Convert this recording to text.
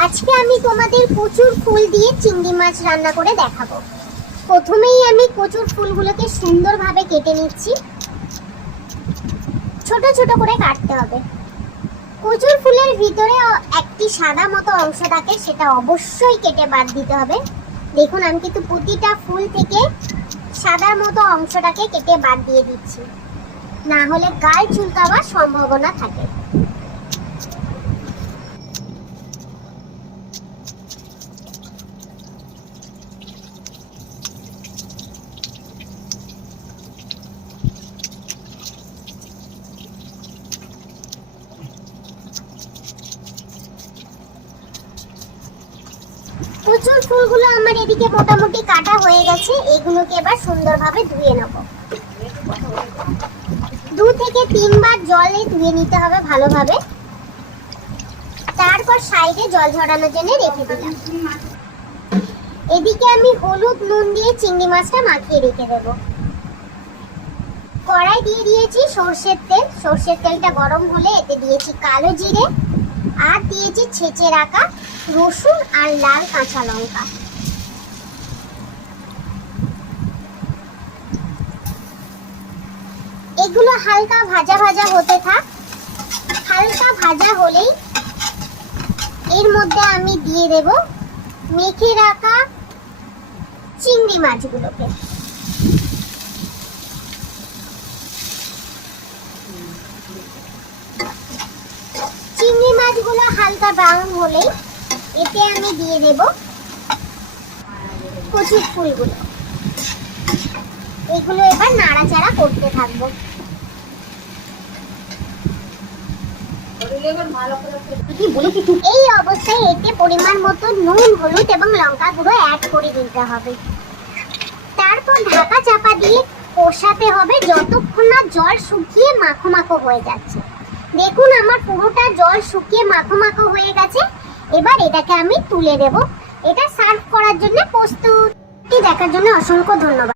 আজকে আমি তোমাদের কচুর ফুল দিয়ে চিংড়ি মাছ রান্না করে দেখাবো। প্রথমেই আমি কচুর ফুলগুলোকে সুন্দরভাবে কেটে নিচ্ছি। ছোট ছোট করে কাটতে হবে। কচুর ফুলের ভিতরে একটি সাদা মতো অংশ থাকে, সেটা অবশ্যই কেটে বাদ দিতে হবে। দেখুন, আমি কিন্তু প্রতিটা ফুল থেকে সাদার মতো অংশটাকে কেটে বাদ দিয়ে দিচ্ছি, না হলে গাল চুলকাবার সম্ভাবনা থাকে। কচুর ফুলগুলো আমার এদিকে মোটামুটি কাটা হয়ে গেছে। এগুলোকে এবার সুন্দরভাবে ধুয়ে নেব। 2 থেকে 3 বার জলে ধুয়ে নিতে হবে ভালোভাবে। তারপর সাইডে জল ঝরানোর জন্য রেখে দিলাম। এদিকে আমি হলুদ নুন দিয়ে চিংড়ি মাছটা মাখিয়ে রেখে দেব। কড়াই দিয়ে দিয়েছি সরষের তেল। সরষের তেলটা গরম হলে এতে দিয়েছি কালো জিরে আর দিয়েছি ছেঁচে রাখা রসুন আর লাল কাঁচা লঙ্কা। এগুলো হালকা ভাজা ভাজা হতে থাক। হালকা ভাজা হলেই এর মধ্যে আমি দিয়ে দেব মেখে রাখা চিংড়ি মাছগুলোকে। চিংড়ি মাছগুলো হালকা ব্রাউন হলেই এতে আমি দিয়ে দেব কচুর ফুলগুলো। এগুলো এবার নাড়াচাড়া করতে থাকবো। এই অবস্থায় এতে পরিমাণ মতো নুন, হলুদ এবং লঙ্কা গুঁড়ো অ্যাড করে দিতে হবে। তারপর ঢাকা চাপা দিয়ে কষাতে হবে যতক্ষণ না জল শুকিয়ে মাখো মাখো হয়ে যাচ্ছে। দেখুন, আমার পুরোটা জল শুকিয়ে মাখো মাখো হয়ে গেছে। এবার এটাকে আমি তুলে দেব। এটা সার্ভ করার জন্য প্রস্তুত। দেখার জন্য অসংখ্য ধন্যবাদ।